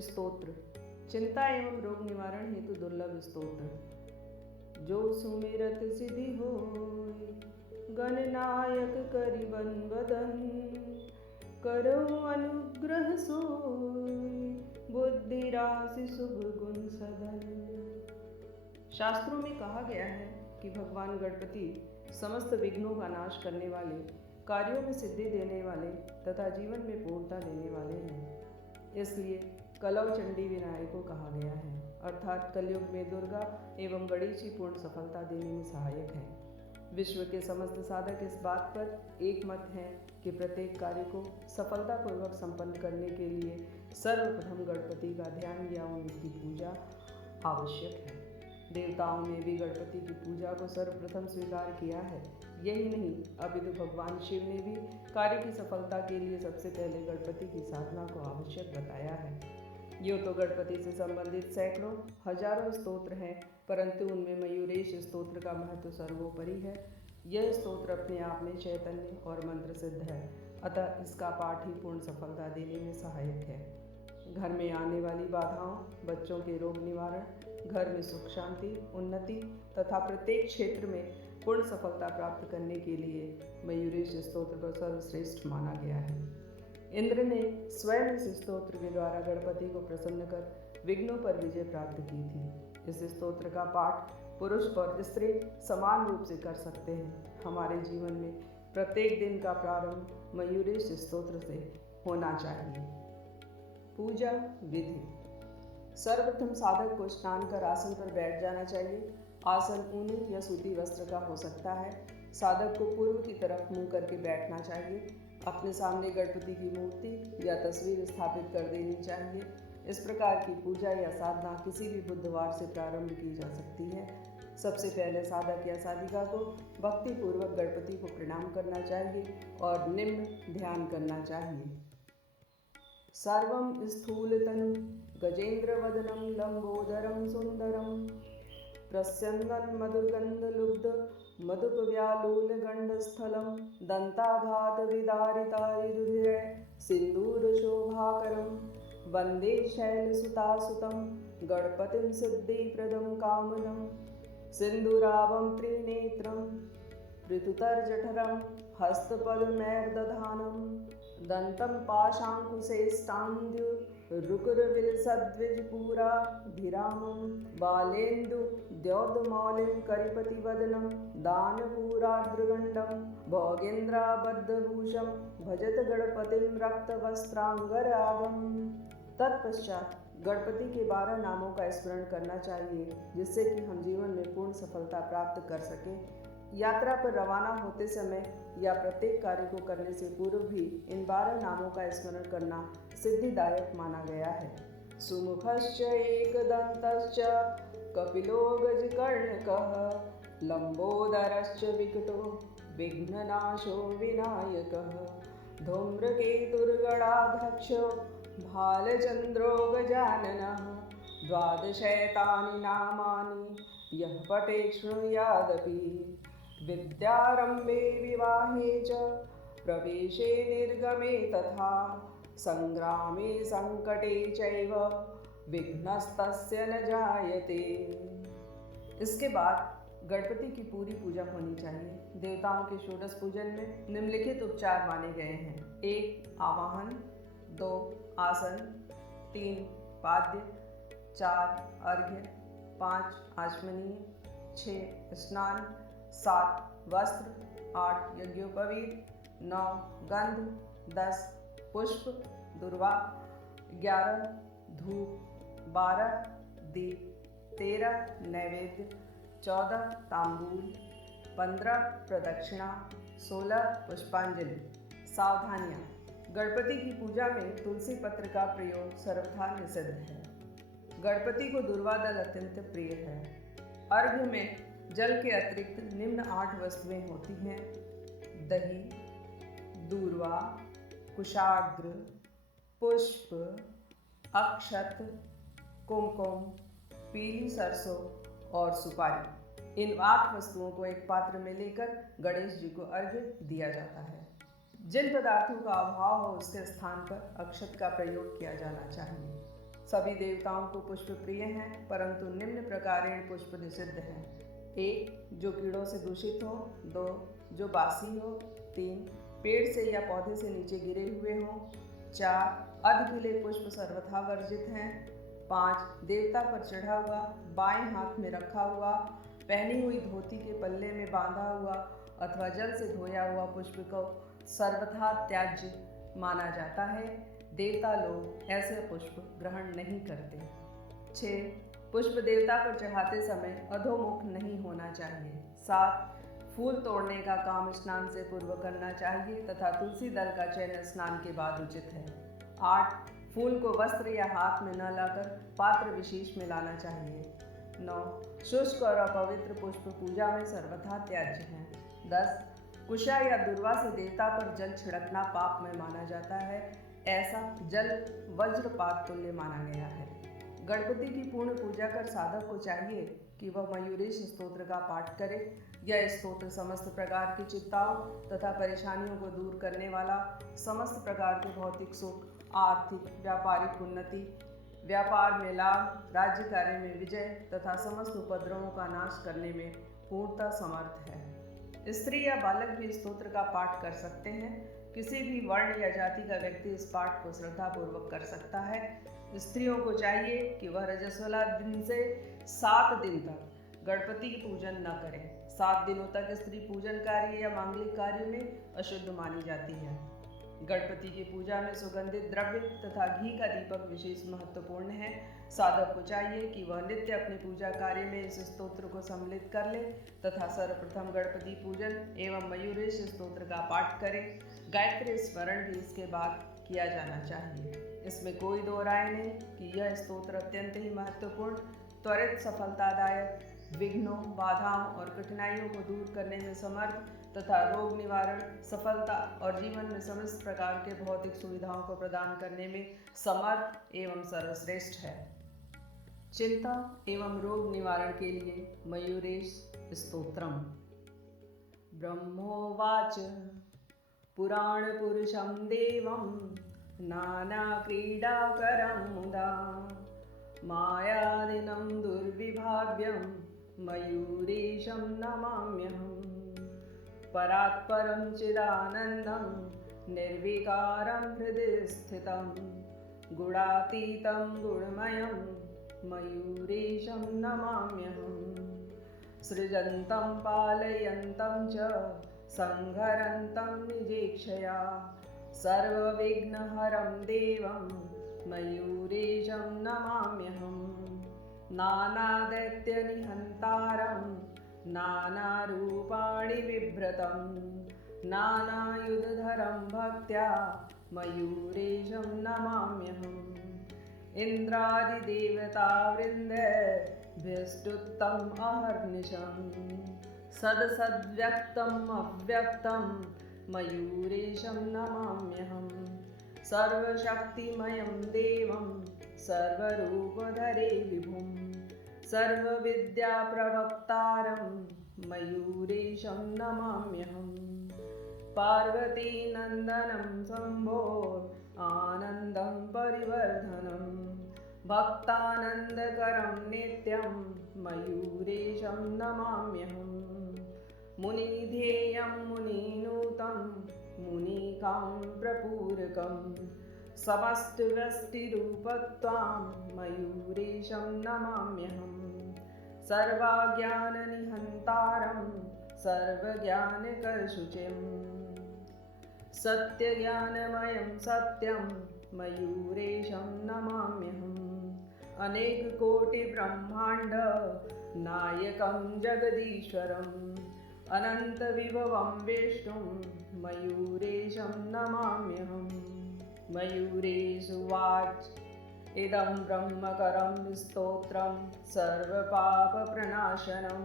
स्तोत्र। चिंता एवं रोग निवारण हेतु दुर्लभ स्तोत्र। जो सुमिरत सिद्धि होय, गणनायक करिबन बदन, करो अनुग्रह सोय, बुद्धि राशि शुभ गुण सदन। शास्त्रों में कहा गया है कि भगवान गणपति समस्त विघ्नों का नाश करने वाले, कार्यों में सिद्धि देने वाले तथा जीवन में पूर्णता देने वाले हैं। इसलिए कलौ चंडी विनायक को कहा गया है, अर्थात कलयुग में दुर्गा एवं गणेश ही पूर्ण सफलता देने में सहायक है। विश्व के समस्त साधक इस बात पर एक मत हैं कि प्रत्येक कार्य को सफलतापूर्वक संपन्न करने के लिए सर्वप्रथम गणपति का ध्यान या उनकी पूजा आवश्यक है। देवताओं ने भी गणपति की पूजा को सर्वप्रथम स्वीकार किया है। यही नहीं, अपितु भगवान शिव ने भी कार्य की सफलता के लिए सबसे पहले गणपति की साधना को आवश्यक बताया है। यूँ तो गणपति से संबंधित सैकड़ों हजारों स्तोत्र हैं, परंतु उनमें मयूरेश स्तोत्र का महत्व सर्वोपरि है। यह स्तोत्र अपने आप में चैतन्य और मंत्र सिद्ध है, अतः इसका पाठ ही पूर्ण सफलता देने में सहायक है। घर में आने वाली बाधाओं, बच्चों के रोग निवारण, घर में सुख शांति, उन्नति तथा प्रत्येक क्षेत्र में पूर्ण सफलता प्राप्त करने के लिए मयूरेश स्तोत्र को सर्वश्रेष्ठ माना गया है। इंद्र ने स्वयं इस स्तोत्र के द्वारा गणपति को प्रसन्न कर विघ्नों पर विजय प्राप्त की थी। इस स्तोत्र का पाठ पुरुष और स्त्री समान रूप से कर सकते हैं। हमारे जीवन में प्रत्येक दिन का प्रारंभ मयूरेश स्तोत्र से होना चाहिए। पूजा विधि। सर्वप्रथम साधक को स्नान कर आसन पर बैठ जाना चाहिए। आसन ऊनी या सूती वस्त्र का हो सकता है। साधक को पूर्व की तरफ मुंह करके बैठना चाहिए। अपने सामने गणपति की मूर्ति या तस्वीर स्थापित कर देनी चाहिए। इस प्रकार की पूजा या साधना किसी भी बुधवार से प्रारंभ की जा सकती है। सबसे पहले साधक या साधिका को भक्तिपूर्वक गणपति को प्रणाम करना चाहिए और निम्न ध्यान करना चाहिए। सर्वं स्थूलतनु गजेन्द्रवदनं लंबोदरं सुंदरं, प्रस्यन्दन् मधुगन्धलुब्ध मधुपव्यालोलगण्डस्थलं, दन्ताघात विदारितारिरुधिरे सिन्दूरशोभाकरं, वन्दे शैलसुतासुतं गणपतिं सिद्धिप्रदं कामदं, सिन्दूराभं त्रिनेत्रं ऋतुतर्जठरं हस्तपद्मैर्दधानं, दन्तं पाशाङ्कुशैस्तान्द्युरुकुरविलसद्विजपूराभिरामं, बालेन्दुद्योतमौलिं करिपतिवदनं दानपूरार्द्रगण्डं, भोगेन्द्राबद्धभूषं भजत गणपतिं रक्तवस्त्रांगरागं। तत्पश्चात गणपति के 12 नामों का स्मरण करना चाहिए, जिससे कि हम जीवन में पूर्ण सफलता प्राप्त कर सकें। यात्रा पर रवाना होते समय या प्रत्येक कार्य को करने से पूर्व भी इन 12 नामों का स्मरण करना सिद्धिदायक माना गया है। सुमुखश्च एकदन्तश्च कपिलो गजकर्णकः, लंबोदरश्च विकटो विघ्ननाशो विनायकः, धूम्रकेतुर्गणाध्यक्षो भालचन्द्रो गजाननः, द्वादशैतानि नामानि यः पठेत् शृणुयादपि, विद्यारम्भे विवाहे च प्रवेशे निर्गमे तथा, संग्रामे संकटे चैव विघ्नस्तस्य न जायते। इसके बाद गणपति की पूरी पूजा होनी चाहिए। देवताओं के षोडश पूजन में निम्नलिखित उपचार माने गए हैं: 1 आवाहन, 2 आसन, 3 पाद्य, 4 अर्घ्य, 5 आचमनीय, 6 स्नान, 7 वस्त्र, 8 यज्ञोपवीत, 9 गंध, 10 पुष्प दुर्वा, 11 धूप, 12 दीप, 13 नैवेद्य, 14 तांबूल, 15 प्रदक्षिणा, 16 पुष्पांजलि। सावधानियाँ। गणपति की पूजा में तुलसी पत्र का प्रयोग सर्वथा निषिद्ध है। गणपति को दुर्वा दल अत्यंत प्रिय है। अर्घ्य में जल के अतिरिक्त निम्न 8 वस्तुएं होती हैं: दही, दूर्वा, कुशाग्र, पुष्प, अक्षत, कुमकुम, पीली सरसों और सुपारी। इन 8 वस्तुओं को एक पात्र में लेकर गणेश जी को अर्घ्य दिया जाता है। जिन पदार्थों का अभाव हो उसके स्थान पर अक्षत का प्रयोग किया जाना चाहिए। सभी देवताओं को पुष्प प्रिय हैं, परंतु निम्न प्रकारेण पुष्प निषिद्ध हैं। 1. जो कीड़ों से दूषित हो। 2. जो बासी हो। 3. पेड़ से या पौधे से नीचे गिरे हुए हों। 4. अधखिले पुष्प सर्वथा वर्जित हैं। 5. देवता पर चढ़ा हुआ, बाएं हाथ में रखा हुआ, पहनी हुई धोती के पल्ले में बांधा हुआ अथवा जल से धोया हुआ पुष्प को सर्वथा त्याज्य माना जाता है। देवता लोग ऐसे पुष्प ग्रहण नहीं करते। 6. पुष्प देवता पर चढ़ाते समय अधोमुख नहीं होना चाहिए। 7. फूल तोड़ने का काम स्नान से पूर्व करना चाहिए तथा तुलसी दल का चयन स्नान के बाद उचित है। 8. फूल को वस्त्र या हाथ में न लाकर पात्र विशेष में लाना चाहिए। 9. शुष्क और अपवित्र पुष्प पूजा में सर्वथा त्याज्य हैं। 10. कुशा या दुर्वा से देवता पर जल छिड़कना पाप में माना जाता है। ऐसा जल वज्रपात तुल्य माना गया है। गणपति की पूर्ण पूजा कर साधक को चाहिए कि वह मयूरेश स्तोत्र का पाठ करे। यह स्तोत्र समस्त प्रकार की चिंताओं तथा परेशानियों को दूर करने वाला, समस्त प्रकार के भौतिक सुख, आर्थिक व्यापारिक उन्नति, व्यापार में लाभ, राज्य कार्य में विजय तथा समस्त उपद्रवों का नाश करने में पूर्णतः समर्थ है। स्त्री या बालक भी स्तोत्र का पाठ कर सकते हैं। किसी भी वर्ण या जाति का व्यक्ति इस पाठ को श्रद्धापूर्वक कर सकता है। स्त्रियों को चाहिए कि वह रजस्वला दिन से 7 दिन तक गणपति की पूजन न करें। 7 दिनों तक स्त्री पूजन कार्य या मांगलिक कार्य में अशुद्ध मानी जाती है। गणपति की पूजा में सुगंधित द्रव्य तथा घी का दीपक विशेष महत्वपूर्ण है। साधक को चाहिए कि वह नित्य अपने पूजा कार्य में इस स्तोत्र को सम्मिलित कर ले तथा सर्वप्रथम गणपति पूजन एवं मयूरेश स्तोत्र का पाठ करे। गायत्री स्मरण भी इसके बाद किया जाना चाहिए। इसमें कोई दो राय नहीं कि यह स्तोत्र अत्यंत ही महत्वपूर्ण, त्वरित सफलतादायक, विघ्नों, बाधाओं और कठिनाइयों को दूर करने में समर्थ तथा रोग निवारण, सफलता और जीवन में समस्त प्रकार के भौतिक सुविधाओं को प्रदान करने में समर्थ एवं सर्वश्रेष्ठ है। चिंता एवं रोग निवारण के लिए मयूरेश स्तोत्रम। ब्रह्मोवाच पुराण पुरुषं देवं नानाक्रीडाकरं मुदा मायादिनं दुर्विभाव्यं मयूरेशं नमाम्यहम्। परात्परं चिदानन्दं निर्विकारं हृदि स्थितं गुणातीतं गुणमयं मयूरेशं नमाम्यहम्। सृजन्तं पालयन्तं च संहरन्तं निजेक्षया सर्वविघ्नहरं देवं मयूरेशं नमाम्यहम्। नानादैत्यनिहन्तारं नानारूपाणि बिभ्रतं नानायुधधरं भक्त्या मयूरेशं नमाम्यहम्। इन्द्रादिदेवतावृन्दैर्भ्यस्तुतम् अहर्निशं सदसद्व्यक्तम् अव्यक्तं मयूरेशं नमाम्यहम्। सर्वशक्तिमयं देवं सर्वरूपधरे विभुं सर्वविद्याप्रवक्तारं मयूरेशं नमाम्यहम्। पार्वतीनन्दनं शम्भो आनन्दं परिवर्धनं भक्तानन्दकरं नित्यं मयूरेशं नमाम्यहम्। मुनिधेयं मुनिनुतं मुनिकां प्रपूरकं समस्तव्यष्टिरूपत्वां मयूरेशं नमाम्यहम्। सर्वज्ञाननिहन्तारं सर्वज्ञानकरशुचिं सत्यज्ञानमयं सत्यं मयूरेशं नमाम्यहम्। अनेककोटिब्रह्माण्ड नायकं जगदीश्वरम् अनन्तविभवं विष्णुं मयूरेशं नमाम्यहम्। मयूरेशुवाच इदं ब्रह्मकरं स्तोत्रं सर्वपापप्रणाशनं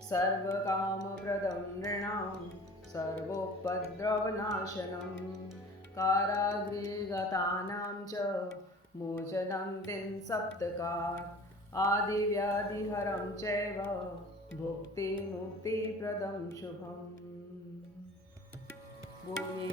सर्वकामप्रदं नृणां सर्वोपद्रवनाशनं कारागृहे गतानां च मोचनं त्रिंसप्तकात् आदिव्याधिहरं चैव भुक्तिमुक्तिप्रदं शुभम्। बोलिए